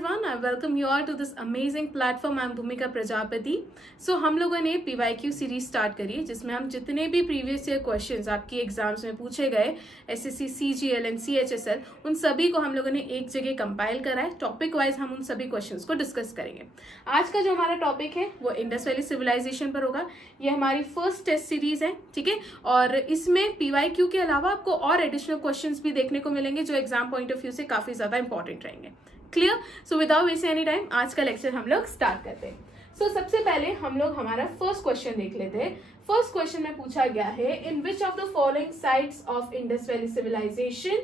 everyone, I welcome you all to this amazing platform. I'm भूमिका Prajapati. So हम लोगों ने PYQ सीरीज स्टार्ट करी है जिसमें हम जितने भी प्रीवियस ईयर क्वेश्चंस आपकी एग्जाम्स में पूछे गए SSC, CGL एंड CHSL उन सभी को हम लोगों ने एक जगह कंपाइल करा है. टॉपिक वाइज हम उन सभी क्वेश्चंस को डिस्कस करेंगे. आज का जो हमारा टॉपिक है वो इंडस वैली सिविलाइजेशन पर होगा. ये हमारी फर्स्ट टेस्ट सीरीज है, ठीक है. और इसमें PYQ के अलावा आपको और एडिशनल क्वेश्चंस भी देखने को मिलेंगे जो एग्जाम पॉइंट ऑफ व्यू से काफी ज्यादा इंपॉर्टेंट रहेंगे. Clear? So without wasting any time आज का लेक्चर हम लोग स्टार्ट करते हैं. सो सबसे पहले हम लोग हमारा फर्स्ट क्वेश्चन देख लेते हैं. फर्स्ट क्वेश्चन में पूछा गया है, in which of the following sites of Indus valley civilisation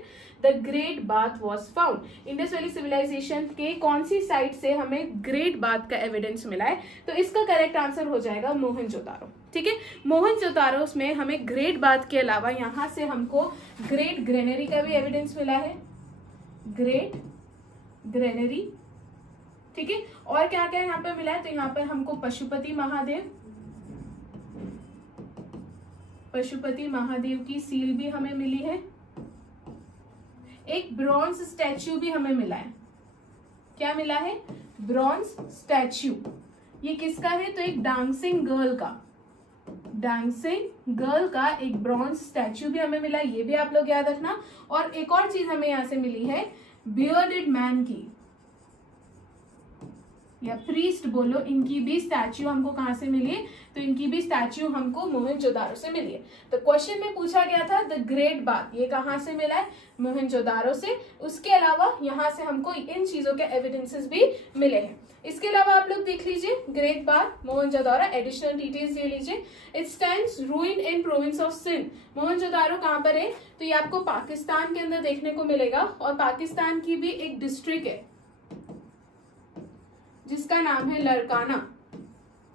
the great bath was found. Indus valley civilisation के कौन सी साइट से हमें ग्रेट बाथ का एविडेंस मिला है? तो इसका करेक्ट आंसर हो जाएगा मोहनजोदारो. ठीक है, मोहनजोदारो में हमें ग्रेट बाथ के अलावा यहाँ से हमको ग्रेट ग्रेनरी का भी एविडेंस मिला है. ग्रेट ग्रेनरी, ठीक है. और क्या क्या यहाँ पे मिला है? तो यहाँ पर हमको पशुपति महादेव की सील भी हमें मिली है. एक ब्रॉन्ज स्टैच्यू भी हमें मिला है. क्या मिला है? Bronze statue. ये किसका है? तो एक डांसिंग गर्ल का एक ब्रॉन्ज स्टैच्यू भी हमें मिला. ये भी आप लोग याद रखना. और एक और चीज हमें यहां से मिली है, बियर्डेड मैन की या प्रीस्ट बोलो, इनकी भी स्टैच्यू हमको कहां से मिली है? तो इनकी भी स्टैच्यू हमको मोहनजोदारो से मिली है. तो क्वेश्चन में पूछा गया था द ग्रेट बाथ, ये कहां से मिला है? मोहनजोदारो से. उसके अलावा यहां से हमको इन चीजों के एविडेंसेस भी मिले हैं. इसके अलावा आप लोग देख लीजिए, great bath Mohenjodaro, additional details ले लीजिए. It stands ruin in province of Sindh. Mohenjodaro कहां पर है? तो ये आपको पाकिस्तान के अंदर देखने को मिलेगा. और पाकिस्तान की भी एक डिस्ट्रिक्ट है जिसका नाम है लड़काना.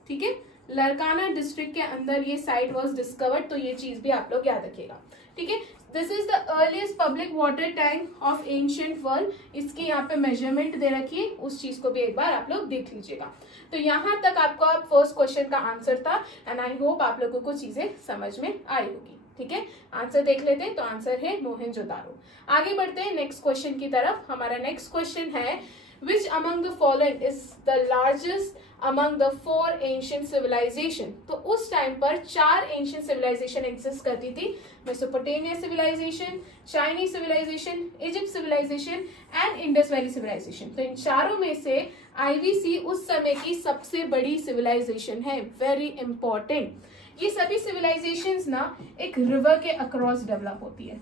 ठीक है, लड़काना डिस्ट्रिक्ट के अंदर ये साइट वाज डिस्कवर्ड. तो ये चीज भी आप लोग याद रखिएगा. ठीक है, this is the earliest public water tank of ancient world. इसकी यहाँ पे मेजरमेंट दे रखी है, उस चीज को भी एक बार आप लोग देख लीजिएगा. तो यहाँ तक आपका फर्स्ट क्वेश्चन का आंसर था एंड आई होप आप लोगों को चीजें समझ में आई होगी. ठीक है, आंसर देख लेते हैं. तो आंसर है मोहनजोदारो. आगे बढ़ते हैं नेक्स्ट क्वेश्चन की तरफ. हमारा नेक्स्ट क्वेश्चन है, which among the following is the largest among the four ancient civilization. तो उस टाइम पर 4 एंशियंट सिविलाइजेशन एग्जिस्ट करती थी. Mesopotamia civilization, Chinese civilization, Egypt civilization and Indus valley civilization. तो इन चारों में से IVC उस समय की सबसे बड़ी सिविलाइजेशन है. Very important. ये सभी सिविलाइजेशंस ना एक रिवर के अक्रॉस डेवलप होती है.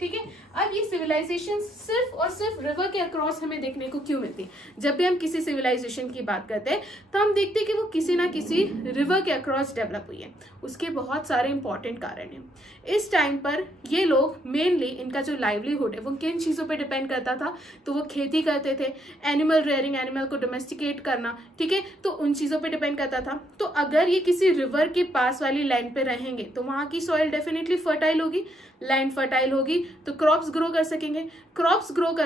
ठीक है, अब ये सिविलाइजेशन सिर्फ और सिर्फ रिवर के अक्रॉस हमें देखने को क्यों मिलती है? जब भी हम किसी सिविलाइजेशन की बात करते हैं तो हम देखते हैं कि वो किसी ना किसी रिवर के अक्रॉस डेवलप हुई है. उसके बहुत सारे इंपॉर्टेंट कारण हैं. इस टाइम पर ये लोग मेनली, इनका जो लाइवलीहुड है वो किन चीज़ों पे डिपेंड करता था? तो वो खेती करते थे, एनिमल रेयरिंग, एनिमल को डोमेस्टिकेट करना. ठीक है, तो उन चीज़ों पे डिपेंड करता था. तो अगर ये किसी रिवर के पास वाली लैंड पे रहेंगे तो वहाँ की सॉइल डेफिनेटली फर्टाइल होगी. लैंड फर्टाइल होगी तो क्रॉप्स ग्रो कर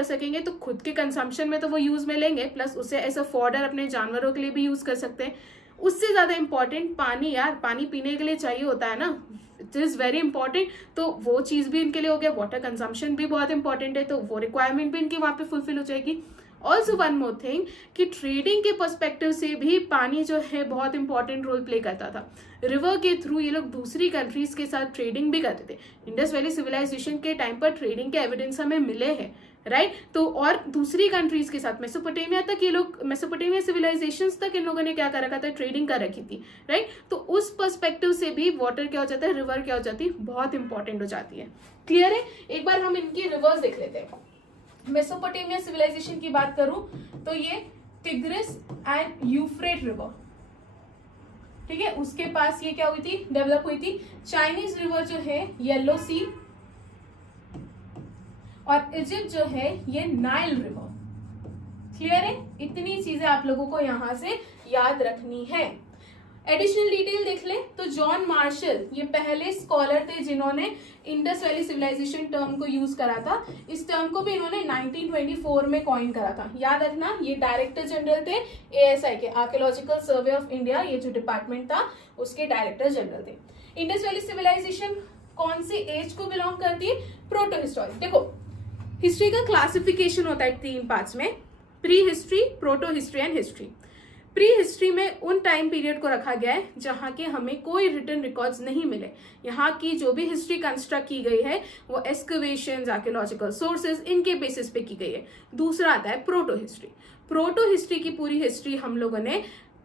सकेंगे. तो खुद के कंजम्पशन में तो वो यूज में लेंगे, प्लस उसे एज अ फॉर्डर अपने जानवरों के लिए भी यूज कर सकते हैं. उससे ज्यादा इंपॉर्टेंट पानी, यार पानी पीने के लिए चाहिए होता है ना, इट इज वेरी इंपॉर्टेंट. तो वो चीज भी इनके लिए हो गया. वाटर कंजम्पशन भी बहुत इंपॉर्टेंट है, तो वो रिक्वायरमेंट भी इनकी वहां पे फुलफिल हो जाएगी. ऑल्सो वन मोर थिंग कि ट्रेडिंग के पर्सपेक्टिव से भी पानी जो है बहुत इंपॉर्टेंट रोल प्ले करता था. रिवर के थ्रू ये लोग दूसरी कंट्रीज के साथ ट्रेडिंग भी करते थे. इंडस वैली सिविलाइजेशन के टाइम पर ट्रेडिंग के एविडेंस हमें मिले हैं, राइट. तो और दूसरी कंट्रीज के साथ मेसोपोटामिया सिविलाइजेशंस तक इन लोगों ने क्या कर रखा था? ट्रेडिंग कर रखी थी, राइट. तो उस पर्सपेक्टिव से भी वाटर क्या हो जाता है, रिवर क्या हो जाती है, बहुत इंपॉर्टेंट हो जाती है. क्लियर है? एक बार हम इनकी रिवर्स देख लेते हैं. मेसोपोटामिया सिविलाइजेशन की बात करूं तो ये टिग्रिस एंड यूफ्रेट रिवर, ठीक है, उसके पास ये क्या हुई थी? डेवलप हुई थी. चाइनीज रिवर जो है येलो सी, और इजिप्ट जो है ये नाइल रिवर. क्लियर है? इतनी चीजें आप लोगों को यहां से याद रखनी है. एडिशनल डिटेल देख ले तो जॉन मार्शल ये पहले स्कॉलर थे जिन्होंने इंडस वैली सिविलाइजेशन टर्म को यूज करा था. इस टर्म को भी इन्होंने 1924 में कॉइन करा था. याद रखना, ये डायरेक्टर जनरल थे ASI के, आर्कियोलॉजिकल सर्वे ऑफ इंडिया, ये जो डिपार्टमेंट था उसके डायरेक्टर जनरल थे. इंडस वैली सिविलाइजेशन कौन सी एज को बिलोंग करती है? Proto historic. देखो, हिस्ट्री का क्लासिफिकेशन होता है 3 पार्ट्स में. Pre history, proto history and history. Pre history में उन टाइम पीरियड को रखा गया है जहां के हमें कोई रिटन रिकॉर्ड्स नहीं मिले। यहाँ की जो भी हिस्ट्री कंस्ट्रक्ट की गई है वो एक्सकवेशंस, आर्कियोलॉजिकल सोर्सेज, इनके बेसिस पे की गई है। दूसरा आता है प्रोटो हिस्ट्री। प्रोटो हिस्ट्री की पूरी हिस्ट्री हम लोगों ने,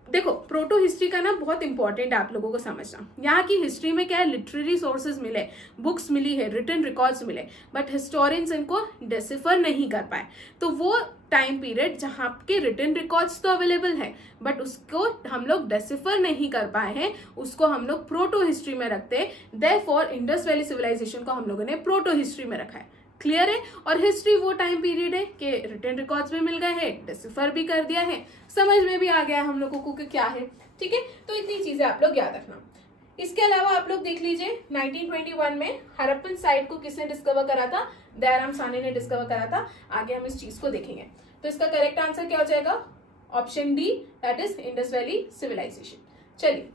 देखो प्रोटो हिस्ट्री का ना बहुत इंपॉर्टेंट है आप लोगों को समझना। यहाँ की हिस्ट्री में क्या है, लिटरेरी सोर्सेज मिले, बुक्स मिली है, रिटन रिकॉर्ड्स मिले, बट हिस्टोरियंस इनको डिसिफर नहीं कर पाए। तो वो टाइम पीरियड जहाँ के रिटन रिकॉर्ड्स तो अवेलेबल है बट उसको हम लोग डिसिफर नहीं कर पाए हैं, उसको हम लोग प्रोटो हिस्ट्री में रखते हैं। देयरफॉर इंडस वैली सिविलाइजेशन को हम लोगों ने प्रोटो हिस्ट्री में रखा है। क्लियर है। और हिस्ट्री वो टाइम पीरियड है कि रिटन रिकॉर्ड्स भी मिल गए हैं, डिसिफर भी कर दिया है, समझ में भी आ गया हम लोगों को कि क्या है। ठीक है, तो इतनी चीजें आप लोग याद रखना। इसके अलावा आप लोग देख लीजिए 1921 में हड़प्पन साइट को किसने डिस्कवर करा था, दयाराम साहनी ने डिस्कवर करा था। आगे हम इस चीज को देखेंगे। तो इसका करेक्ट आंसर क्या हो जाएगा, option D, that is Indus valley civilization. चलिए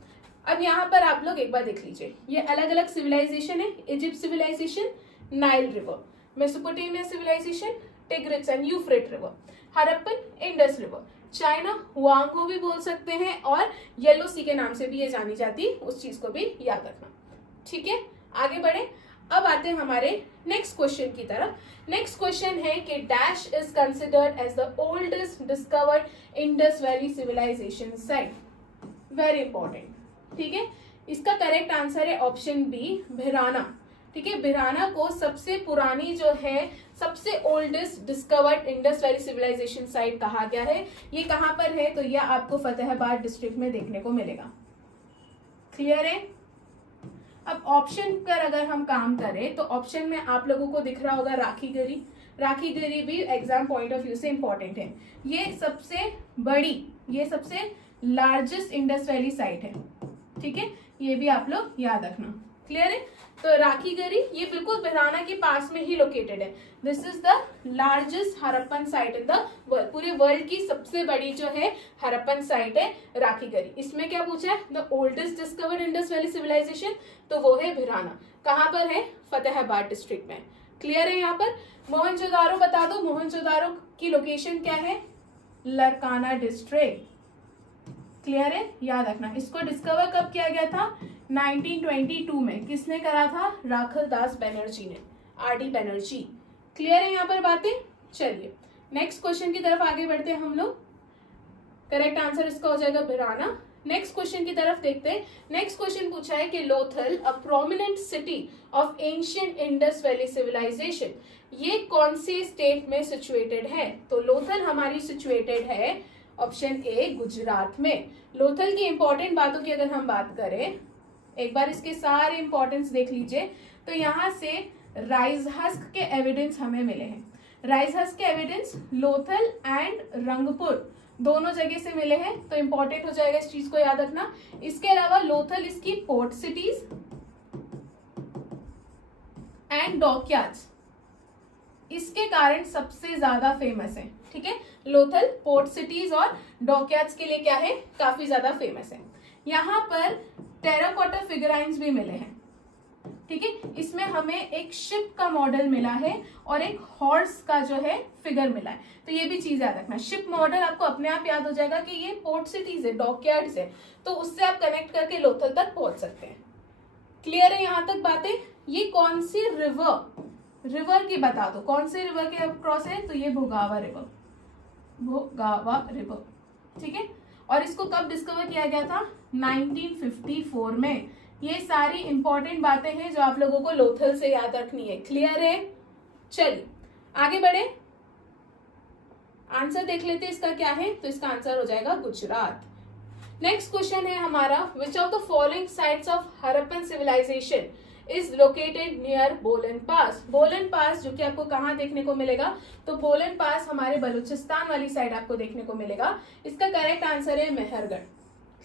अब यहाँ पर आप लोग एक बार देख लीजिए, ये अलग अलग सिविलाइजेशन है। Egypt civilisation, Nile river, Mesopotamia civilisation, Tigris and Euphrates river, Harappan, Indus river, China Huangho भी बोल सकते हैं, और येलो सी के नाम से भी ये जानी जाती, उस चीज को भी याद रखना। ठीक है, आगे बढ़े। अब आते हैं हमारे नेक्स्ट क्वेश्चन की तरफ। नेक्स्ट क्वेश्चन है कि dash is considered as the oldest discovered Indus valley civilization site. Very important. ठीक है, इसका करेक्ट आंसर है ऑप्शन बी, भिराना। ठीक है, भिराना को सबसे पुरानी जो है, सबसे oldest discovered Indus valley civilization site कहा गया है। ये कहां पर है, तो यह आपको फतेहाबाद डिस्ट्रिक्ट में देखने को मिलेगा। क्लियर है। अब ऑप्शन पर अगर हम काम करें तो ऑप्शन में आप लोगों को दिख रहा होगा राखीगढ़ी। राखीगढ़ी भी एग्जाम पॉइंट ऑफ व्यू से इंपॉर्टेंट है। ये सबसे बड़ी, ये सबसे लार्जेस्ट इंडस वैली साइट है। ठीक है, ये भी आप लोग याद रखना। क्लियर है। तो राखीगढ़ी ये बिल्कुल भिराना के पास में ही लोकेटेड है। This is the largest Harappan site in the world. पूरे वर्ल्ड की सबसे बड़ी जो है हड़प्पन साइट है राखीगढ़ी। इसमें क्या पूछा है, the oldest discovered Indus valley civilization, तो वो है भिराना। कहां पर है, फतेहाबाद डिस्ट्रिक्ट में। क्लियर है। यहाँ पर मोहनजोदारो बता दो, मोहनजोदारो की लोकेशन क्या है, लरकाना डिस्ट्रिक्ट। क्लियर है, याद रखना। इसको डिस्कवर कब किया गया था, 1922 में। किसने करा था, राखल दास बनर्जी ने, आरडी बनर्जी। क्लियर है यहाँ पर बातें। चलिए नेक्स्ट क्वेश्चन की तरफ आगे बढ़ते हैं हम लोग। करेक्ट आंसर इसका हो जाएगा भिराना। नेक्स्ट क्वेश्चन की तरफ देखते हैं। नेक्स्ट क्वेश्चन पूछा है कि Lothal, a prominent city of ancient Indus valley civilization, ये कौन से स्टेट में सिचुएटेड है। तो लोथल हमारी सिचुएटेड है ऑप्शन ए, गुजरात में। लोथल की इंपॉर्टेंट बातों की अगर हम बात करें, एक बार इसके सारे इंपॉर्टेंस देख लीजिए। तो यहाँ से राइज हस्क के एविडेंस हमें मिले हैं। राइज हस्क के एविडेंस लोथल एंड रंगपुर दोनों जगह से मिले हैं, तो इंपॉर्टेंट हो जाएगा, इस चीज को याद रखना। इसके अलावा लोथल इसकी पोर्ट सिटीज एंड डॉकयार्ड्स, इसके कारण सबसे ज्यादा फेमस है। ठीक है, लोथल पोर्ट सिटीज और डॉकयार्ड्स के लिए क्या है, काफी ज्यादा फेमस है। यहाँ पर टेराकोटा फिगराइंस भी मिले हैं। ठीक है, इसमें हमें एक शिप का मॉडल मिला है और एक हॉर्स का जो है फिगर मिला है। तो ये भी चीज याद रखना। शिप मॉडल आपको अपने आप याद हो जाएगा कि ये पोर्ट सिटीज है, डॉकयार्ड्स है, तो उससे आप कनेक्ट करके लोथल तक पहुंच सकते हैं। क्लियर है यहाँ तक बातें। ये कौन सी रिवर की बता दो, कौन से रिवर के क्रॉस है, तो ये भोगावा रिवर, भोगावा रिवर। ठीक है, और इसको कब डिस्कवर किया गया था, 1954 में। ये सारी इंपॉर्टेंट बातें हैं जो आप लोगों को लोथल से याद रखनी है। क्लियर है। चलिए आगे बढ़े, आंसर देख लेते हैं इसका क्या है। तो इसका आंसर हो जाएगा गुजरात। नेक्स्ट क्वेश्चन है हमारा, which of the following sites of Harappan civilization is located near Bolan pass. बोलन पास जो कि आपको कहाँ देखने को मिलेगा, तो बोलन पास हमारे बलूचिस्तान वाली साइड आपको देखने को मिलेगा। इसका करेक्ट आंसर है मेहरगढ़।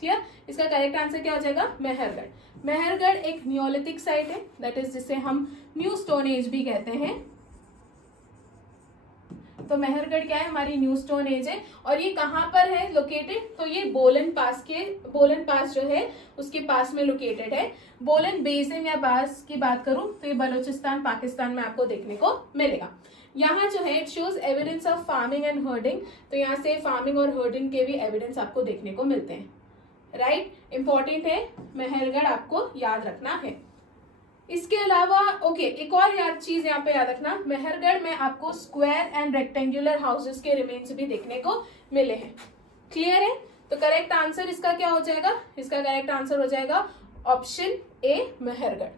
क्लियर, इसका करेक्ट आंसर क्या हो जाएगा, मेहरगढ़। मेहरगढ़ एक नियोलिथिक साइट है, दैट इज जिसे हम न्यू स्टोन एज भी कहते हैं। तो मेहरगढ़ क्या है, हमारी न्यू स्टोन एज है। और ये कहाँ पर है लोकेटेड, तो ये बोलन पास जो है उसके पास में लोकेटेड है। बोलन बेसिन या पास की बात करूं तो ये बलूचिस्तान पाकिस्तान में आपको देखने को मिलेगा। यहाँ जो है it shows evidence of farming and herding, तो यहाँ से फार्मिंग और हर्डिंग के भी एविडेंस आपको देखने को मिलते हैं, राइट। इंपॉर्टेंट है, मेहरगढ़ आपको याद रखना है। इसके अलावा ओके, एक और याद चीज यहाँ पे याद रखना, मेहरगढ़ में आपको स्क्वायर एंड रेक्टेंगुलर हाउसेस के रिमेन्स भी देखने को मिले हैं। क्लियर है? तो करेक्ट आंसर इसका क्या हो जाएगा? इसका करेक्ट आंसर हो जाएगा ऑप्शन ए, मेहरगढ़।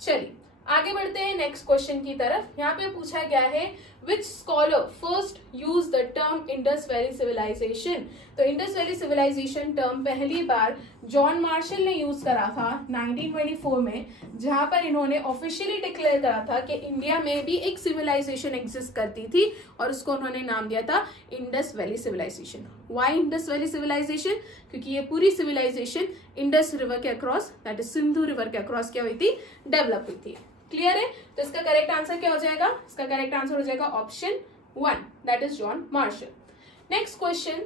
चलिए आगे बढ़ते हैं नेक्स्ट क्वेश्चन की तरफ। यहाँ पे पूछा गया है which scholar first use the term Indus valley civilization. तो इंडस वैली सिविलाइजेशन टर्म पहली बार जॉन मार्शल ने यूज करा था 1924 में, जहां पर इन्होंने ऑफिशियली डिक्लेयर करा था कि इंडिया में भी एक सिविलाइजेशन एग्जिस्ट करती थी और उसको उन्होंने नाम दिया था Indus valley civilization. Why Indus valley civilization? क्योंकि ये पूरी सिविलाइजेशन इंडस रिवर के across, that is Sindhu river के अक्रॉस क्या हुई थी? डेवलप हुई थी। क्लियर है? तो इसका करेक्ट आंसर क्या हो जाएगा? इसका करेक्ट आंसर हो जाएगा option 1, that is John Marshall. Next question,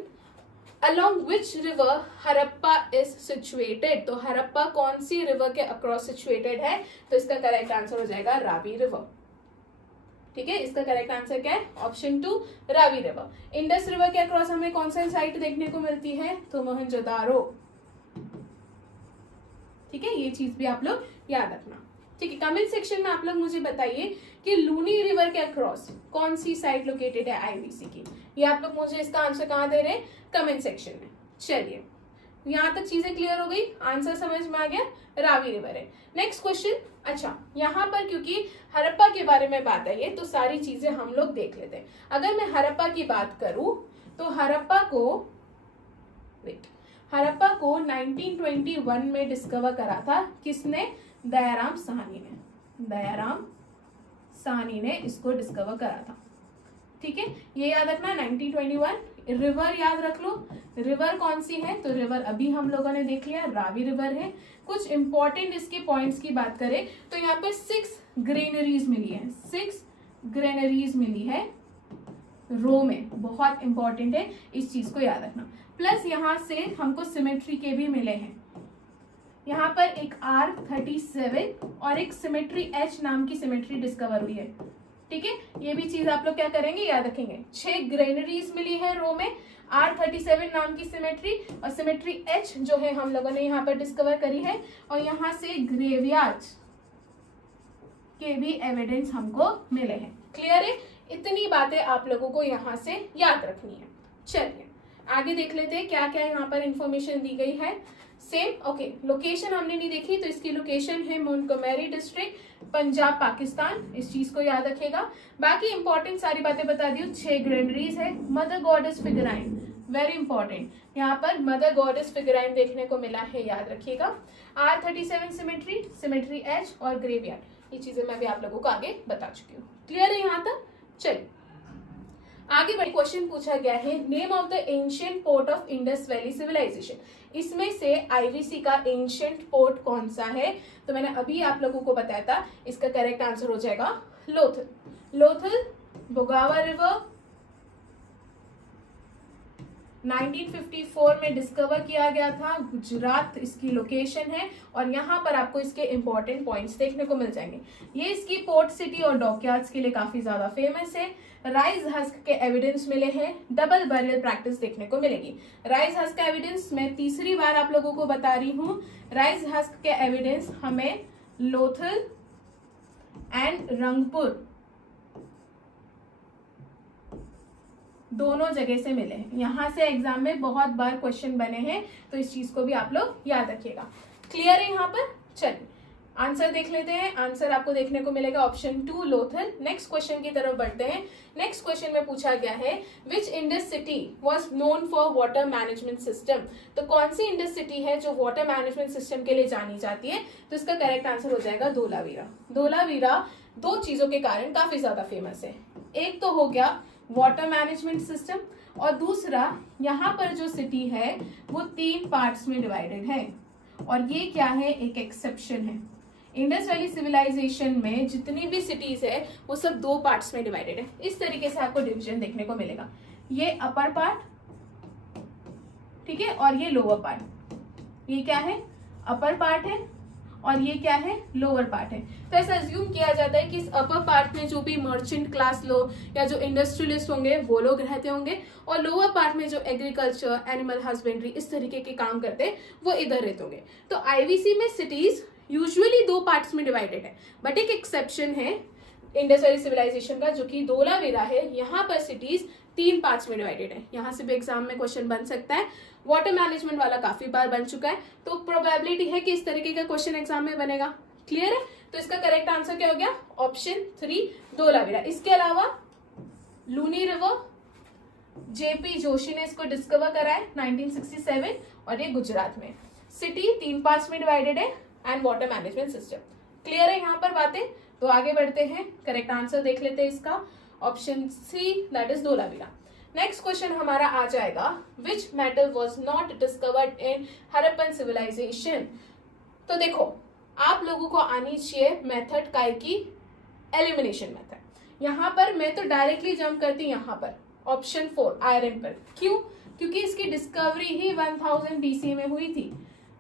along which river Harappa is situated। तो हरप्पा कौन सी रिवर के अक्रॉस सिचुएटेड है? तो इसका करेक्ट आंसर हो जाएगा रावी रिवर। ठीक है, इसका करेक्ट आंसर क्या है? Option 2, Ravi river. Indus river के अक्रॉस हमें कौन सा साइट देखने को मिलती है? तो मोहनजोदारो। ठीक है, ये चीज भी आप लोग याद रखना। ठीक है, कमेंट सेक्शन में आप लोग मुझे बताइए कि लूनी रिवर के अक्रॉस कौन सी साइट लोकेटेड है आईवीसी की। ये आप लोग मुझे इसका आंसर कहाँ दे रहे हैं? कमेंट सेक्शन में। चलिए यहाँ तक चीजें क्लियर हो गई, आंसर समझ में आ गया, रावी रिवर है। नेक्स्ट क्वेश्चन, अच्छा यहाँ पर क्योंकि हरप्पा के बारे में बात आई है तो सारी चीजें हम लोग देख लेते हैं। अगर मैं हरप्पा की बात करूं तो हरप्पा को 1921 में डिस्कवर करा था किसने? दयाराम साहनी ने इसको डिस्कवर करा था। ठीक है, ये याद रखना 1921। रिवर याद रख लो, रिवर कौन सी है? तो रिवर अभी हम लोगों ने देख लिया, रावी रिवर है। कुछ इंपॉर्टेंट इसके पॉइंट्स की बात करें तो यहाँ पे 6 ग्रेनरीज मिली है, 6 ग्रेनरीज मिली है रो में, बहुत इंपॉर्टेंट है, इस चीज को याद रखना। प्लस यहाँ से हमको सिमेट्री के भी मिले हैं, यहाँ पर एक R37 और एक सिमेट्री H नाम की सिमेट्री डिस्कवर हुई है। ठीक है, ये भी चीज आप लोग क्या करेंगे? याद रखेंगे। 6 ग्रेनरीज मिली है रो में, R37 नाम की सिमेट्री और सिमेट्री H जो है हम लोगों ने यहाँ पर डिस्कवर करी है, और यहाँ से ग्रेवयार्ड्स के भी एविडेंस हमको मिले हैं। क्लियर है? इतनी बातें आप लोगों को यहाँ से याद रखनी है। चलिए आगे देख लेते हैं क्या क्या यहाँ पर इंफॉर्मेशन दी गई है। सेम ओके, लोकेशन हमने नहीं देखी तो इसकी लोकेशन है मोंटगोमेरी डिस्ट्रिक्ट, पंजाब, पाकिस्तान। इस चीज को याद रखेगा। बाकी इंपॉर्टेंट सारी बातें बता दी। 6 ग्रेनरीज है। मदर गॉडेस फिगराइन, वेरी इंपॉर्टेंट, यहाँ पर मदर गॉडेस फिगराइन देखने को मिला है, याद रखिएगा। R37 सिमेट्री, सिमेट्री H और ग्रेवयार्ड, ये चीजें मैं भी आप लोगों को आगे बता चुकी हूँ। क्लियर है यहाँ तक? चलिए आगे बढ़े। क्वेश्चन पूछा गया है name of the ancient port of Indus valley civilization. इसमें से आईवीसी का एंशिएंट पोर्ट कौन सा है? तो मैंने अभी आप लोगों को बताया था, इसका करेक्ट आंसर हो जाएगा लोथल। बोगावा रिवर 1954 में डिस्कवर किया गया था, गुजरात इसकी लोकेशन है, और यहाँ पर आपको इसके इंपॉर्टेंट पॉइंट्स देखने को मिल जाएंगे। ये इसकी पोर्ट सिटी और डॉकयार्ड्स के लिए काफी ज्यादा फेमस है। राइस हस्क के एविडेंस मिले हैं, डबल बैरियल प्रैक्टिस देखने को मिलेगी। राइस हस्क का एविडेंस मैं तीसरी बार आप लोगों को बता रही हूँ। राइस हस्क के एविडेंस हमें लोथल एंड रंगपुर दोनों जगह से मिले हैं। यहाँ से एग्जाम में बहुत बार क्वेश्चन बने हैं, तो इस चीज को भी आप लोग याद रखिएगा। क्लियर है यहाँ पर? चलिए आंसर देख लेते हैं। आंसर आपको देखने को मिलेगा ऑप्शन 2 लोथल। नेक्स्ट क्वेश्चन की तरफ बढ़ते हैं। नेक्स्ट क्वेश्चन में पूछा गया है which Indus city was known for water management system. तो कौन सी इंडस सिटी है जो वाटर मैनेजमेंट सिस्टम के लिए जानी जाती है? तो इसका करेक्ट आंसर हो जाएगा धोलावीरा। धोलावीरा 2 चीजों के कारण काफी ज्यादा फेमस है। एक तो हो गया वाटर मैनेजमेंट सिस्टम, और दूसरा यहाँ पर जो सिटी है वो 3 पार्ट्स में डिवाइडेड है, और ये क्या है? एक एक्सेप्शन है। इंडस वैली सिविलाइजेशन में जितनी भी सिटीज है वो सब 2 पार्ट्स में डिवाइडेड है। इस तरीके से आपको डिवीजन देखने को मिलेगा। ये अपर पार्ट, ठीक है, और ये लोअर पार्ट। ये क्या है? अपर पार्ट है, और ये क्या है, लोअर पार्ट है। तो ऐसा अज्यूम किया जाता है कि इस अपर पार्ट में जो भी मर्चेंट क्लास लोग या जो इंडस्ट्रियलिस्ट होंगे वो लोग रहते होंगे, और लोअर पार्ट में जो एग्रीकल्चर, एनिमल हस्बेंड्री, इस तरीके के काम करते हैं वो इधर रहते होंगे। तो आईवीसी में सिटीज यूजुअली 2 पार्ट्स में डिवाइडेड है, बट एक एक्सेप्शन है इंडस वैली सिविलाइजेशन का, जो कि धोलावीरा है। यहाँ पर सिटीज 3 पार्ट्स में डिवाइडेड है। यहाँ से भी एग्जाम में क्वेश्चन बन सकता है। वाटर मैनेजमेंट वाला काफी बार बन चुका है, तो प्रोबेबिलिटी है कि इस तरीके का क्वेश्चन एग्जाम में बनेगा। क्लियर है? तो इसका करेक्ट आंसर क्या हो गया, ऑप्शन 3 धोलावीरा। इसके अलावा लूनी रिवर, जेपी जोशी ने इसको डिस्कवर करा है 1967, और ये गुजरात में। सिटी 3 पार्ट्स में डिवाइडेड है and water management system. Clear है यहाँ पर बातें? तो आगे बढ़ते हैं, करेक्ट आंसर देख लेते हैं इसका, option C that is Dholavira. Next question हमारा आ जाएगा, which metal was not discovered in Harappan civilization. तो देखो, आप लोगों को आनी चाहिए मेथड काय की, एलिमिनेशन मेथड। यहाँ पर मैं तो डायरेक्टली जंप करती हूँ यहाँ पर ऑप्शन 4 आयरन पर। क्यों? क्योंकि इसकी डिस्कवरी ही 1000 BC में हुई थी,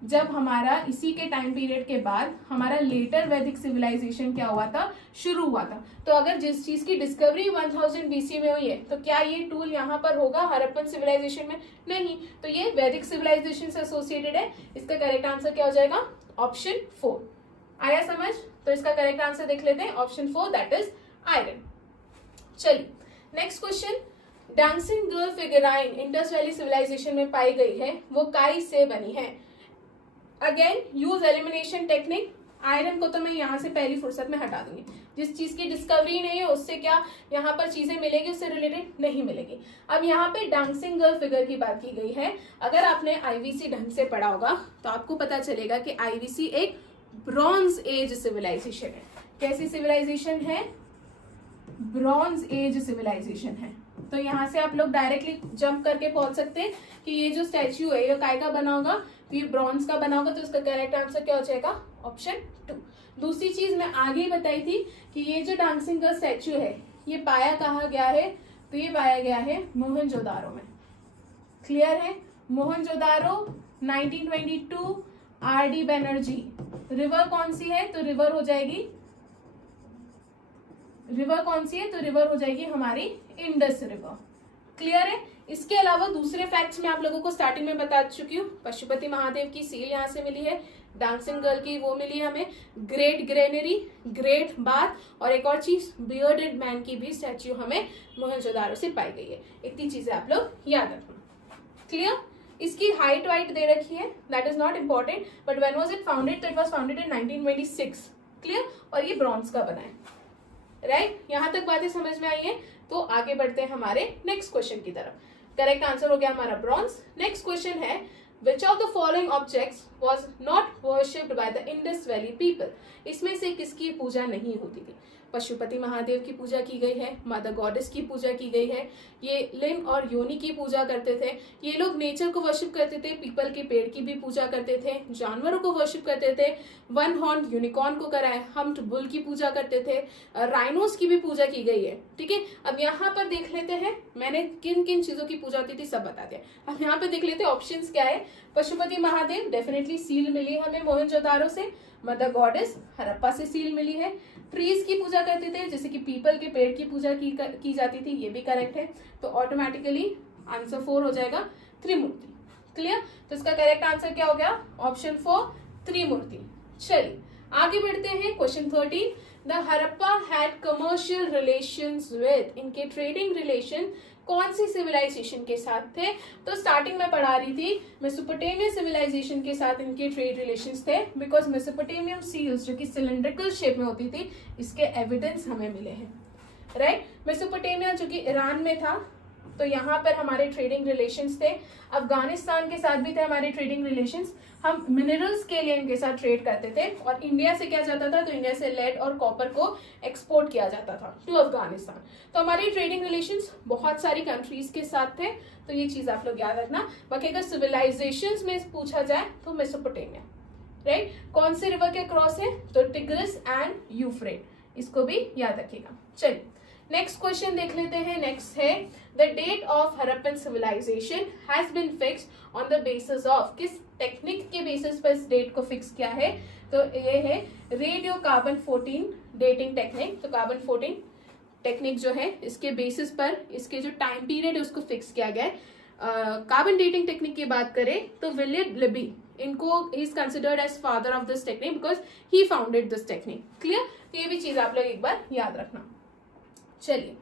जब हमारा इसी के टाइम पीरियड के बाद हमारा लेटर वैदिक सिविलाइजेशन क्या हुआ था, शुरू हुआ था। तो अगर जिस चीज की डिस्कवरी 1000 BC में हुई है, तो क्या ये टूल यहाँ पर होगा हड़प्पन सिविलाइजेशन में? नहीं। तो ये वैदिक सिविलाइजेशन से एसोसिएटेड है। इसका करेक्ट आंसर क्या हो जाएगा, ऑप्शन 4। आया समझ? तो इसका करेक्ट आंसर देख लेते हैं, ऑप्शन 4 दैट इज आयरन। चलिए next question, dancing girl figurine Indus valley civilisation में पाई गई है, वो काई से बनी है। Again use elimination technique. Iron को तो मैं यहाँ से पहली फुर्सत में हटा दूंगी। जिस चीज की डिस्कवरी नहीं है उससे क्या यहाँ पर चीजें मिलेगी, उससे रिलेटेड नहीं मिलेगी। अब यहाँ पे डांसिंग गर्ल फिगर की बात की गई है। अगर आपने आईवीसी ढंग से पढ़ा होगा तो आपको पता चलेगा कि आईवीसी एक ब्रॉन्ज एज सिविलाइजेशन है। कैसी सिविलाइजेशन है? ब्रॉन्ज एज सिविलाइजेशन है। तो यहाँ से आप लोग डायरेक्टली जंप करके पहुंच सकते हैं कि ये जो स्टैच्यू है ये काय का बना होगा, तो ये ब्रॉन्ज का बना होगा। तो इसका करेक्ट आंसर क्या हो जाएगा, ऑप्शन 2। दूसरी चीज मैं आगे ही बताई थी कि ये जो डांसिंग गर्ल स्टैच्यू है ये पाया कहाँ गया है, तो ये पाया गया है मोहनजोदारो में। क्लियर है? मोहनजोदारो 1922 RD बैनर्जी। रिवर कौन सी है, तो रिवर हो जाएगी, रिवर कौन सी है, तो रिवर हो जाएगी हमारी इंडस रिवर। क्लियर है? इसके अलावा दूसरे फैक्ट्स मैं आप लोगों को स्टार्टिंग में बता चुकी हूँ। पशुपति महादेव की सील यहाँ से मिली है, डांसिंग गर्ल की वो मिली है हमें, ग्रेट ग्रेनरी, ग्रेट बाथ, और एक और चीज बियर्डेड मैन की भी स्टैच्यू हमें मोहनजोदारो से पाई गई है। इतनी चीजें आप लोग याद रखना। क्लियर? इसकी हाइट वाइट दे रखी है, that is not important, but when was it founded, तो it was founded in 1926। Clear? और ये ब्रॉन्ज का बना है। राइट? यहां तक बातें समझ में आई है। तो आगे बढ़ते हैं हमारे नेक्स्ट क्वेश्चन की तरफ। करेक्ट आंसर हो गया हमारा ब्रॉन्ज। नेक्स्ट क्वेश्चन है, which of the following objects was not worshipped by the Indus Valley people? इसमें से किसकी पूजा नहीं होती थी? पशुपति महादेव की पूजा की गई है, मदर गॉडेस की पूजा की गई है, ये लिंग और योनि की पूजा करते थे, ये लोग नेचर को वर्शिप करते थे, पीपल के पेड़ की भी पूजा करते थे, जानवरों को वर्शिप करते थे, वन हॉर्न यूनिकॉर्न को कराए, हम्प्ड बुल की पूजा करते थे, राइनोस की भी पूजा की गई है। ठीक है, अब यहाँ पर देख लेते हैं मैंने किन किन चीजों की पूजा होती थी सब बता दिया। अब यहाँ पे देख लेते हैं ऑप्शंस क्या है। पशुपति महादेव डेफिनेटली सील मिली है हमें मोहनजोदारो से, मदर गॉडेस हड़प्पा से सील मिली है, ट्रीज की पूजा करते थे जैसे कि पीपल के पेड़ की पूजा की जाती थी, ये भी करेक्ट है। तो ऑटोमेटिकली आंसर 4 हो जाएगा त्रिमूर्ति। क्लियर? तो इसका करेक्ट आंसर क्या हो गया, ऑप्शन 4 त्रिमूर्ति। चलिए आगे बढ़ते हैं question 13। The Harappa had commercial relations with, इनके ट्रेडिंग रिलेशन कौन सी सिविलाइजेशन के साथ थे? तो स्टार्टिंग में पढ़ा रही थी मेसोपोटामिया सिविलाइजेशन के साथ इनके ट्रेड रिलेशंस थे, बिकॉज मेसोपोटामियन सील्स जो कि सिलेंड्रिकल शेप में होती थी, इसके एविडेंस हमें मिले हैं। राइट? मेसोपोटामिया जो कि ईरान में था, तो यहाँ पर हमारे ट्रेडिंग रिलेशंस थे। अफगानिस्तान के साथ भी थे हमारे ट्रेडिंग रिलेशंस। हम मिनरल्स के लिए इनके साथ ट्रेड करते थे, और इंडिया से क्या जाता था, तो इंडिया से लेड और कॉपर को एक्सपोर्ट किया जाता था टू अफगानिस्तान। तो हमारी ट्रेडिंग रिलेशंस बहुत सारी कंट्रीज के साथ थे, तो ये चीज आप लोग याद रखना। बाकी अगर सिविलाइजेशंस में पूछा जाए तो मेसोपोटामिया। राइट? कौन से रिवर के क्रॉस है, तो टिग्रिस एंड यूफ्रेट, इसको भी याद रखिएगा। चलिए नेक्स्ट क्वेश्चन देख लेते हैं। नेक्स्ट है the date of Harappan civilization has been fixed on the basis of, किस टेक्निक के बेसिस पर इस डेट को फिक्स किया है, तो ये है रेडियो कार्बन 14 डेटिंग टेक्निक। तो कार्बन 14 टेक्निक जो है इसके बेसिस पर इसके जो टाइम पीरियड है उसको फिक्स किया गया है। कार्बन डेटिंग टेक्निक की बात करें तो विलियम लिबी, इनको is considered as father of this technique because he founded this technique. Clear, तो ये भी चीज आप लोग एक बार याद रखना। चलिए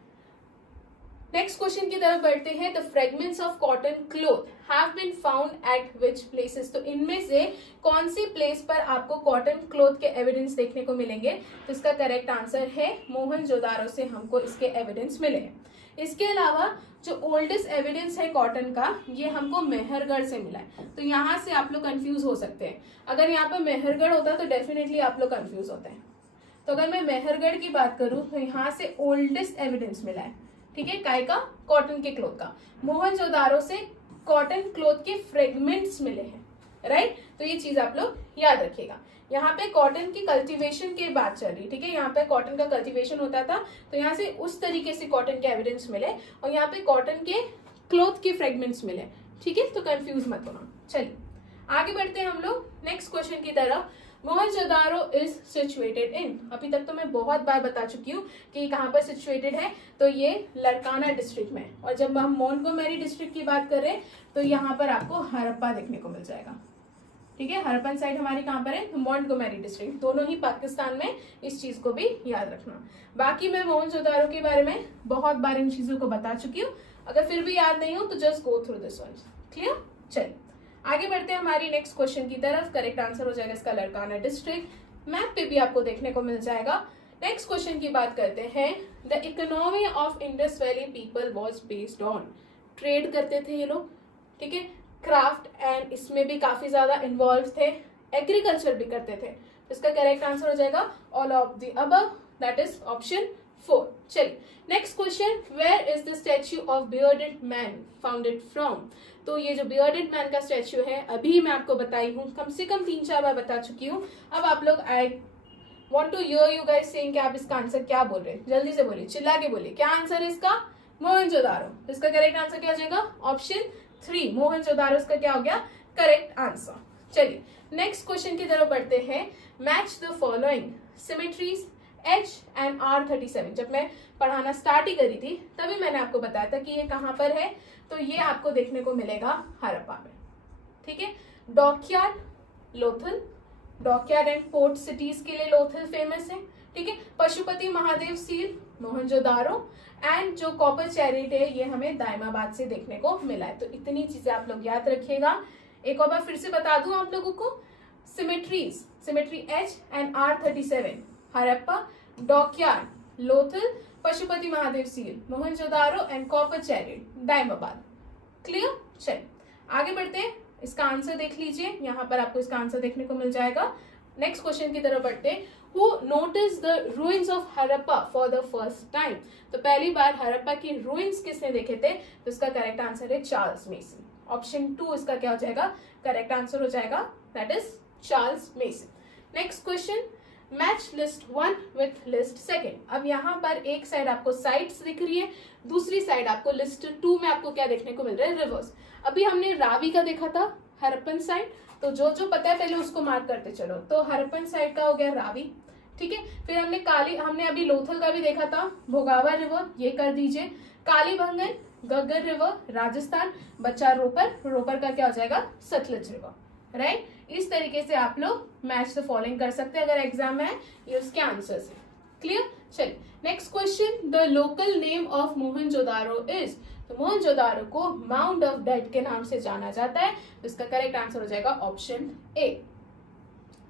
नेक्स्ट क्वेश्चन की तरफ बढ़ते हैं। The fragments of cotton cloth have been found at which places, तो इनमें से कौन सी प्लेस पर आपको कॉटन क्लोथ के एविडेंस देखने को मिलेंगे, तो इसका करेक्ट आंसर है मोहनजोदारो से हमको इसके एविडेंस मिले हैं। इसके अलावा जो ओल्डेस्ट एविडेंस है कॉटन का ये हमको मेहरगढ़ से मिला है। तो यहाँ से आप लोग कंफ्यूज हो सकते हैं, अगर यहाँ पर मेहरगढ़ होता तो डेफिनेटली आप लोग कंफ्यूज होते हैं। तो अगर मैं मेहरगढ़ की बात करूं तो यहाँ से ओल्डेस्ट एविडेंस मिला है, ठीक है, काय का, कॉटन के क्लोथ का। मोहनजोदारो से कॉटन क्लोथ के फ्रेगमेंट्स मिले हैं, राइट। तो ये चीज आप लोग याद रखिएगा। यहाँ पे कॉटन की कल्टीवेशन की बात चल रही, ठीक है, यहाँ पे कॉटन का कल्टीवेशन होता था तो यहाँ से उस तरीके से कॉटन के एविडेंस मिले और यहाँ पे कॉटन के क्लोथ के फ्रेगमेंट्स मिले, ठीक है, तो कंफ्यूज मत होना। चलिए आगे बढ़ते हैं हम लोग नेक्स्ट क्वेश्चन की तरफ। मोहनजोदारो इज सिचुएटेड इन, अभी तक तो मैं बहुत बार बता चुकी हूँ कि कहाँ पर सिचुएटेड है, तो ये लरकाना डिस्ट्रिक्ट में। और जब हम मोंटगोमेरी डिस्ट्रिक्ट की बात कर रहे हैं तो यहाँ पर आपको हड़प्पा देखने को मिल जाएगा, ठीक है। हड़प्पन साइड हमारी कहाँ पर है, मोंटगोमेरी डिस्ट्रिक्ट, दोनों ही पाकिस्तान में, इस चीज को भी याद रखना। बाकी मैं मोहनजोदारो के बारे में बहुत बार इन चीजों को बता चुकी हूँ, अगर फिर भी याद नहीं हो तो just go through this one. Clear, चलिए आगे बढ़ते हैं हमारी नेक्स्ट क्वेश्चन की तरफ। करेक्ट आंसर हो जाएगा इसका लरकाना डिस्ट्रिक्ट, मैप पे भी आपको देखने को मिल जाएगा। नेक्स्ट क्वेश्चन की बात करते हैं। The economy of Indus valley people was based on, trade करते थे ये लोग, ठीक है, क्राफ्ट एंड इसमें भी काफी ज्यादा इन्वॉल्व थे, एग्रीकल्चर भी करते थे। इसका करेक्ट आंसर हो जाएगा all of the above, that is option 4। चलिए next question, where is the statue of bearded man founded from, तो ये जो बियर्डेड मैन का स्टैच्यू है अभी मैं आपको बताई हूँ, कम से कम 3-4 बार बता चुकी हूँ। अब आप लोग I want to hear you guys saying कि आप इसका आंसर क्या बोल रहे हैं, जल्दी से बोलिए, चिल्ला के बोलिए, क्या आंसर है इसका, मोहनजोदारो। इसका करेक्ट आंसर क्या हो जाएगा, ऑप्शन 3, मोहनजोदारो इसका क्या हो गया, करेक्ट आंसर। चलिए नेक्स्ट क्वेश्चन की तरफ बढ़ते हैं। Match the following symmetries H and R37, जब मैं पढ़ाना स्टार्ट ही करी थी तभी मैंने आपको बताया था कि ये कहाँ पर है, तो ये आपको देखने को मिलेगा हड़प्पा में, ठीक है। Dockyard, Lothal, dockyard and port cities के लिए लोथल फेमस है, ठीक है। पशुपति महादेव सील, मोहनजोदारो, एंड जो कॉपर चैरिट है ये हमें दाइमाबाद से देखने को मिला है। तो इतनी चीजें आप लोग याद रखिएगा। एक और बार फिर से बता दूं आप लोगों को, symmetries, symmetry H and R37, Harappa, dockyard, Lothal, Pashupati Mahadev seal, Mohenjodaro and copper chariot, Daimabad. Clear, चलिए आगे बढ़ते हैं। इसका आंसर देख लीजिए, यहाँ पर आपको इसका आंसर देखने को मिल जाएगा। नेक्स्ट क्वेश्चन की तरफ बढ़ते हैं। Who noticed the ruins of Harappa for the first time, तो पहली बार हड़प्पा की ruins किसने देखे थे, तो इसका करेक्ट आंसर है चार्ल्स मेसन। ऑप्शन 2 इसका क्या हो जाएगा, करेक्ट आंसर हो जाएगा, that is Charles mason. Next question, match list 1 with list 2। अब यहाँ पर एक साइड आपको साइट्स दिख रही है, दूसरी साइड आपको लिस्ट 2 में आपको क्या देखने को मिल रहा है, रिवर्स। अभी हमने रावी का देखा था, हड़प्पन साइड, तो जो जो पता है पहले उसको मार्क करते चलो। तो हड़प्पन साइड का हो गया रावी, ठीक है। फिर हमने अभी लोथल का भी देखा था, भोगावा रिवर, ये कर दीजिए। कालीबंगन, गग्गर रिवर, राजस्थान, बच्चा रोपर, रोपर का क्या हो जाएगा, सतलज रिवर, राइट। इस तरीके से आप लोग मैच द फॉलोइंग कर सकते हैं अगर एग्जाम में है, ये उसके आंसर्स है। क्लियर, चलिए next question, the local name of Mohenjodaro is, तो मोहनजोदारो को माउंट ऑफ डेड के नाम से जाना जाता है, तो इसका करेक्ट आंसर हो जाएगा ऑप्शन A।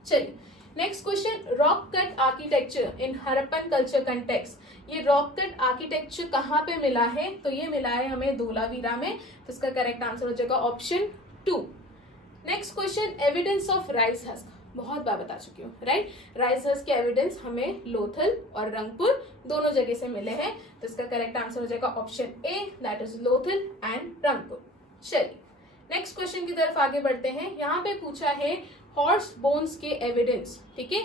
चलिए next question, rock cut architecture इन हड़प्पन कल्चर कंटेक्स्ट, ये रॉक कट आर्किटेक्चर कहाँ पे मिला है, तो ये मिला है हमें धोलावीरा में, तो इसका करेक्ट आंसर हो जाएगा option 2। Next question, evidence of rice husk, बहुत बार बता चुकी हूँ, राइट। राइस हस्क के एविडेंस हमें लोथल और रंगपुर दोनों जगह से मिले हैं, तो इसका करेक्ट आंसर हो जाएगा option A, that is Lothal and Rangpur. चलिए नेक्स्ट क्वेश्चन की तरफ आगे बढ़ते हैं। यहाँ पे पूछा है हॉर्स बोन्स के एविडेंस, ठीक है।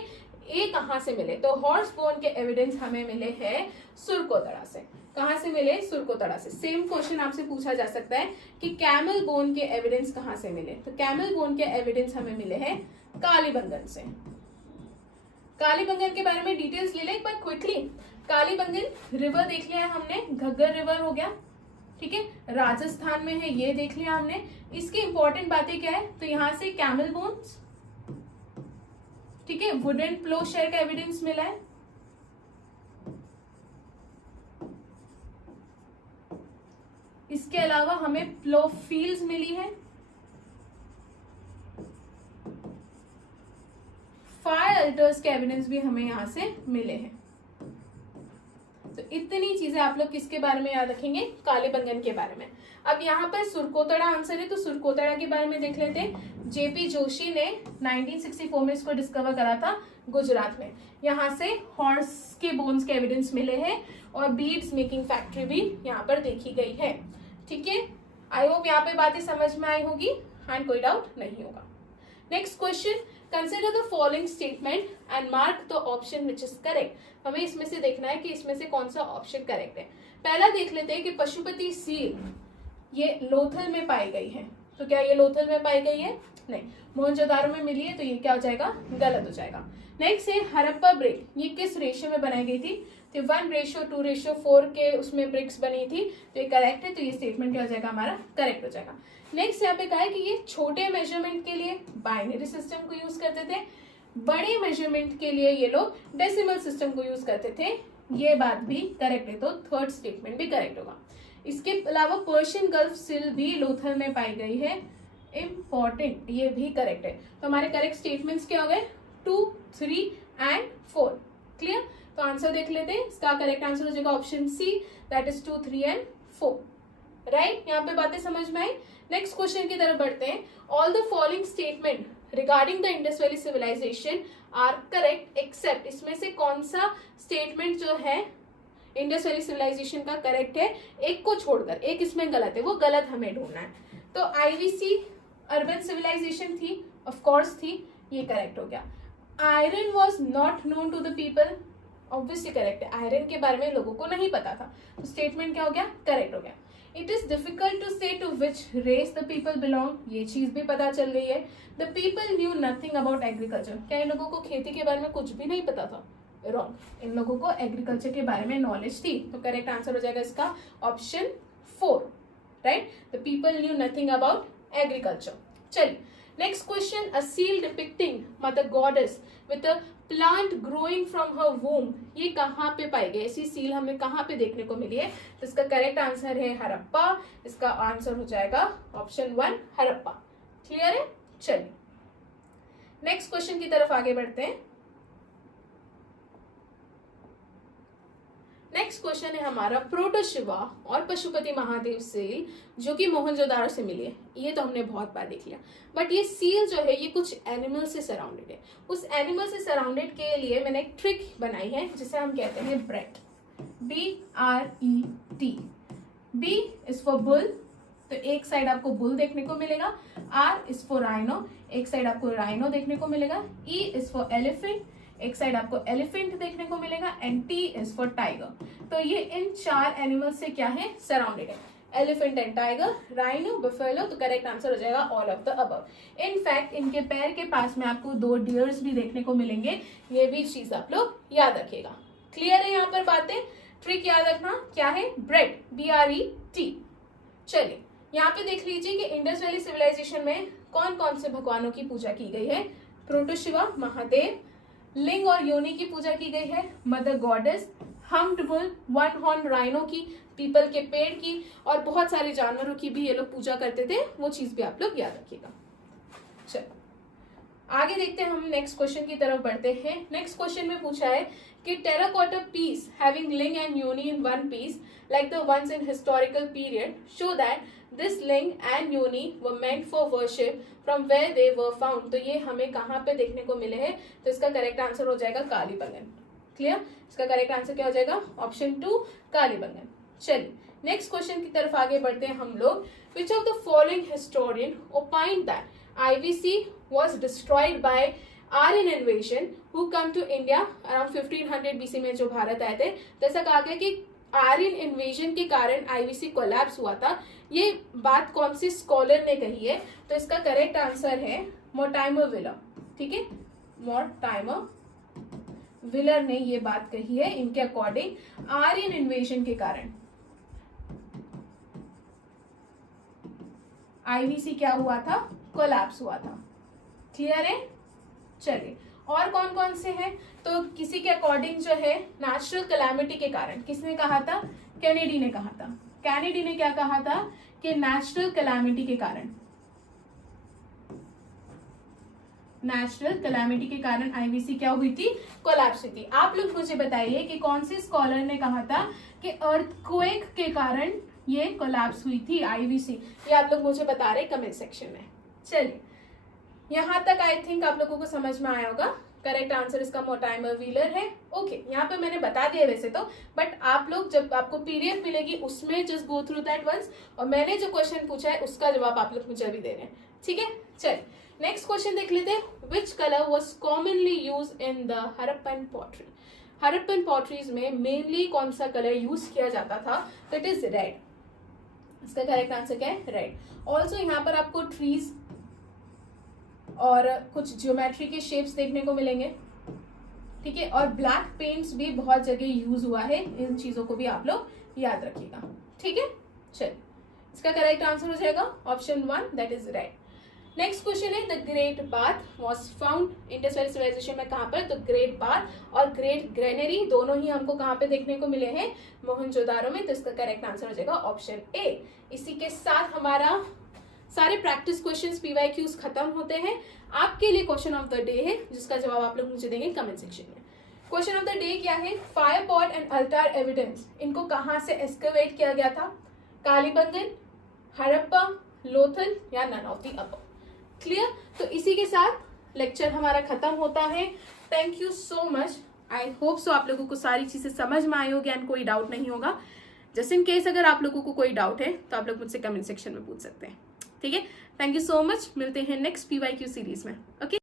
ये कहाँ से मिले, तो हॉर्स बोन के एविडेंस हमें मिले हैं सुरकोतड़ा से। कहाँ से मिले, सुरकोतड़ा से। सेम क्वेश्चन आपसे पूछा जा सकता है कि कैमल बोन के एविडेंस कहाँ से मिले, तो कैमल बोन के एविडेंस हमें मिले हैं कालीबंगन से। कालीबंगन के बारे में डिटेल्स ले लें एक बार क्विकली। कालीबंगन रिवर देख लिया है हमने, घग्गर रिवर हो गया, ठीक है, राजस्थान में है, ये देख लिया हमने। इसकी इंपॉर्टेंट बातें क्या है, तो यहां से कैमल बोन्स, ठीक है, वुडन प्लोशेयर का एविडेंस मिला है, इसके अलावा हमें प्लो फील्ड्स मिली है, फायर अल्टर्स के एविडेंस भी हमें यहां से मिले हैं। तो इतनी चीजें आप लोग किसके बारे में याद रखेंगे, कालीबंगन के बारे में। अब यहाँ पर सुरकोतड़ा आंसर है, तो सुरकोतड़ा के बारे में देख लेते हैं। जेपी जोशी ने 1964 में इसको डिस्कवर करा था गुजरात में। यहाँ से हॉर्स के बोन्स के एविडेंस मिले हैं और बीड्स मेकिंग फैक्ट्री भी यहाँ पर देखी गई है, ठीक है। आई होप यहाँ पे बातें समझ में आई होगी, एंड कोई डाउट नहीं होगा। Next question, consider the following statement and mark the option which is correct. हमें इसमें से देखना है कि इसमें से कौन सा ऑप्शन करेक्ट है। पहला देख लेते हैं कि पशुपति सील ये लोथल में पाई गई है, तो क्या ये लोथल में पाई गई है, नहीं, मोहनजोदारो में मिली है, तो ये क्या हो जाएगा, गलत हो जाएगा। नेक्स्ट है हड़प्पा ब्रिक, ये किस रेशियो में बनाई गई थी, तो 1:2:4 के उसमें ब्रिक्स बनी थी, तो ये करेक्ट है, तो ये स्टेटमेंट क्या हो जाएगा, हमारा करेक्ट हो जाएगा। नेक्स्ट यहाँ पे कहा है कि ये छोटे मेजरमेंट के लिए बाइनरी सिस्टम को यूज करते थे, बड़े मेजरमेंट के लिए ये लोग डेसिमल सिस्टम को यूज करते थे, ये बात भी करेक्ट है, तो थर्ड स्टेटमेंट भी करेक्ट होगा। इसके अलावा पर्शियन गल्फ सील भी लोथल में पाई गई है, इंपॉर्टेंट, ये भी करेक्ट है। तो हमारे करेक्ट स्टेटमेंट्स क्या हो गए, 2, 3 एंड 4। क्लियर, तो आंसर देख लेते हैं। इसका करेक्ट आंसर हो जाएगा option C, that is 2, 3 and 4। Right, यहाँ पे बातें समझ में आई। नेक्स्ट क्वेश्चन की तरफ बढ़ते हैं। All the following statement regarding the Indus valley civilization are correct except, इसमें से कौन सा स्टेटमेंट जो है इंडस वैली सिविलाइजेशन का करेक्ट है, एक को छोड़कर, एक इसमें गलत है, वो गलत हमें ढूंढना है। तो आईवीसी अर्बन सिविलाइजेशन थी, ऑफ कोर्स थी, ये करेक्ट हो गया। Iron was not known to the people, obviously correct है, आयरन के बारे में लोगों को नहीं पता था, तो स्टेटमेंट क्या हो गया, करेक्ट हो गया। It is difficult to say to which race the people belong, ये चीज भी पता चल रही है। The people knew nothing about agriculture, क्या इन लोगों को खेती के बारे में कुछ भी नहीं पता था, रॉन्ग, इन लोगों को एग्रीकल्चर के बारे में नॉलेज थी, तो करेक्ट आंसर हो जाएगा इसका option 4। Right, the people knew nothing about agriculture. चलिए next question, a seal depicting mother goddess with a plant growing from her womb, ये कहाँ पे पाई गई, ऐसी सील हमें कहाँ पे देखने को मिली है, तो इसका करेक्ट आंसर है हड़प्पा, इसका आंसर हो जाएगा ऑप्शन 1 हड़प्पा। क्लियर है, चलिए नेक्स्ट क्वेश्चन की तरफ आगे बढ़ते हैं। नेक्स्ट क्वेश्चन है हमारा, प्रोटोशिवा और पशुपति महादेव सील जो कि मोहनजोदारो से मिली है, ये तो हमने बहुत बार देख लिया, बट ये सील जो है ये कुछ एनिमल से सराउंडेड है। उस एनिमल से सराउंडेड के लिए मैंने एक ट्रिक बनाई है जिसे हम कहते हैं BRET, BRET। B is for bull, तो एक साइड आपको बुल देखने को मिलेगा, R इज फॉर राइनो, एक साइड आपको राइनो देखने को मिलेगा, E इज फॉर एलिफेंट, एक साइड आपको एलिफेंट देखने को मिलेगा, and T is for tiger. तो ये इन 4 एनिमल्स से क्या है, सराउंडेड है, elephant and tiger, rhino, buffalo, तो करेक्ट आंसर हो जाएगा all of the above. In fact इनके पैर के पास में आपको 2 डियर्स भी देखने को मिलेंगे, ये भी चीज आप लोग याद रखिएगा। क्लियर है यहाँ पर बातें, ट्रिक याद रखना क्या है, ब्रेड, BRET। चलिए यहाँ पे देख लीजिए कि इंडस वैली सिविलाइजेशन में कौन कौन से भगवानों की पूजा की गई है, प्रोटोशिवा महादेव, लिंग और योनि की पूजा की गई है, mother goddess, humped bull, 1 horn rhino की, पीपल के पेड़ की, और बहुत सारे जानवरों की भी ये लोग पूजा करते थे, वो चीज भी आप लोग याद रखिएगा। चलो आगे देखते हैं, हम नेक्स्ट क्वेश्चन की तरफ बढ़ते हैं। नेक्स्ट क्वेश्चन में पूछा है कि terracotta piece having linga and yoni in one piece like the ones in historical period show that this linga and yoni were meant for worship from where they were found, तो ये हमें कहाँ पे देखने को मिले हैं, तो इसका करेक्ट आंसर हो जाएगा कालीबंगन। क्लियर, इसका करेक्ट आंसर क्या हो जाएगा, ऑप्शन 2 कालीबंगन। चलिए नेक्स्ट क्वेश्चन की तरफ आगे बढ़ते हैं हम लोग। Which of the following historian opined that IVC was destroyed by Aryan invasion who came to India around 1500 BC में जो भारत आए थे, तो ऐसा कहा गया कि आर्यन इन्वेजन के कारण आईवीसी कोलैप्स हुआ था। ये बात कौन सी स्कॉलर ने कही है? तो इसका करेक्ट आंसर है मोर्टाइमर विलर। ठीक है, मोर्टाइमर विलर ने ये बात कही है। इनके अकॉर्डिंग आर्यन इन्वेजन के कारण आईवीसी क्या हुआ था? कोलैप्स हुआ था। क्लियर है? चलिए, और कौन कौन से हैं? तो किसी के अकॉर्डिंग जो है नेचुरल कैलामिटी के कारण, किसने कहा था? कैनेडी ने कहा था। कैनेडी ने क्या कहा था कि नेचुरल कैलामिटी के कारण, नेचुरल कैलामिटी के कारण आईवीसी क्या हुई थी? कोलैप्स हुई थी। आप लोग मुझे बताइए कि कौन से स्कॉलर ने कहा था कि अर्थक्वेक के कारण ये कोलैप्स हुई थी आईवीसी? ये आप लोग मुझे बता रहे कमेंट सेक्शन में। चलिए, यहां तक आई थिंक आप लोगों को समझ में आया होगा। करेक्ट आंसर इसका मोर्टाइमर व्हीलर है। ओके, यहाँ पे मैंने बता दिया वैसे तो, बट आप लोग जब आपको पीडीएफ मिलेगी उसमें just go through that once, और मैंने जो क्वेश्चन पूछा है उसका जवाब आप लोग मुझे अभी दे रहे हैं। ठीक है, चलिए नेक्स्ट क्वेश्चन देख लेते हैं। Which colour was commonly use in the Harappan pottery? Harappan potteries में मेनली कौन सा कलर यूज किया जाता था? That is red. इसका करेक्ट आंसर क्या है? रेड। ऑल्सो यहाँ पर आपको ट्रीज और कुछ ज्योमेट्री के शेप्स देखने को मिलेंगे। ठीक है, और ब्लैक पेंट्स भी बहुत जगह यूज हुआ है। इन चीजों को भी आप लोग याद रखिएगा। ठीक है, चलिए इसका करेक्ट आंसर हो जाएगा option 1, that is red. Next question है, the great bath was found Indus valley civilisation में कहां पर? तो ग्रेट बाथ और ग्रेट ग्रेनरी दोनों ही हमको कहां पे देखने को मिले हैं? मोहनजोदारो में। तो इसका करेक्ट आंसर हो जाएगा ऑप्शन ए। इसी के साथ हमारा सारे प्रैक्टिस क्वेश्चंस पीवाईक्यूज खत्म होते हैं। आपके लिए क्वेश्चन ऑफ द डे है जिसका जवाब आप लोग मुझे देंगे कमेंट सेक्शन में। क्वेश्चन ऑफ द डे क्या है? Fire pot and Alt evidence, इनको कहां से एक्सकवेट किया गया था? कालीबंगन, हड़प्पा, लोथल या none of the above? Clear? तो इसी के साथ लेक्चर हमारा खत्म होता है। Thank you so much. I hope so आप लोगों को सारी चीजें समझ में आई होगी एंड कोई डाउट नहीं होगा। जस्ट इन केस अगर आप लोगों को कोई डाउट है तो आप लोग मुझसे कमेंट सेक्शन में पूछ सकते हैं। ठीक है, थैंक यू सो मच। मिलते हैं नेक्स्ट पीवाईक्यू सीरीज में। ओके।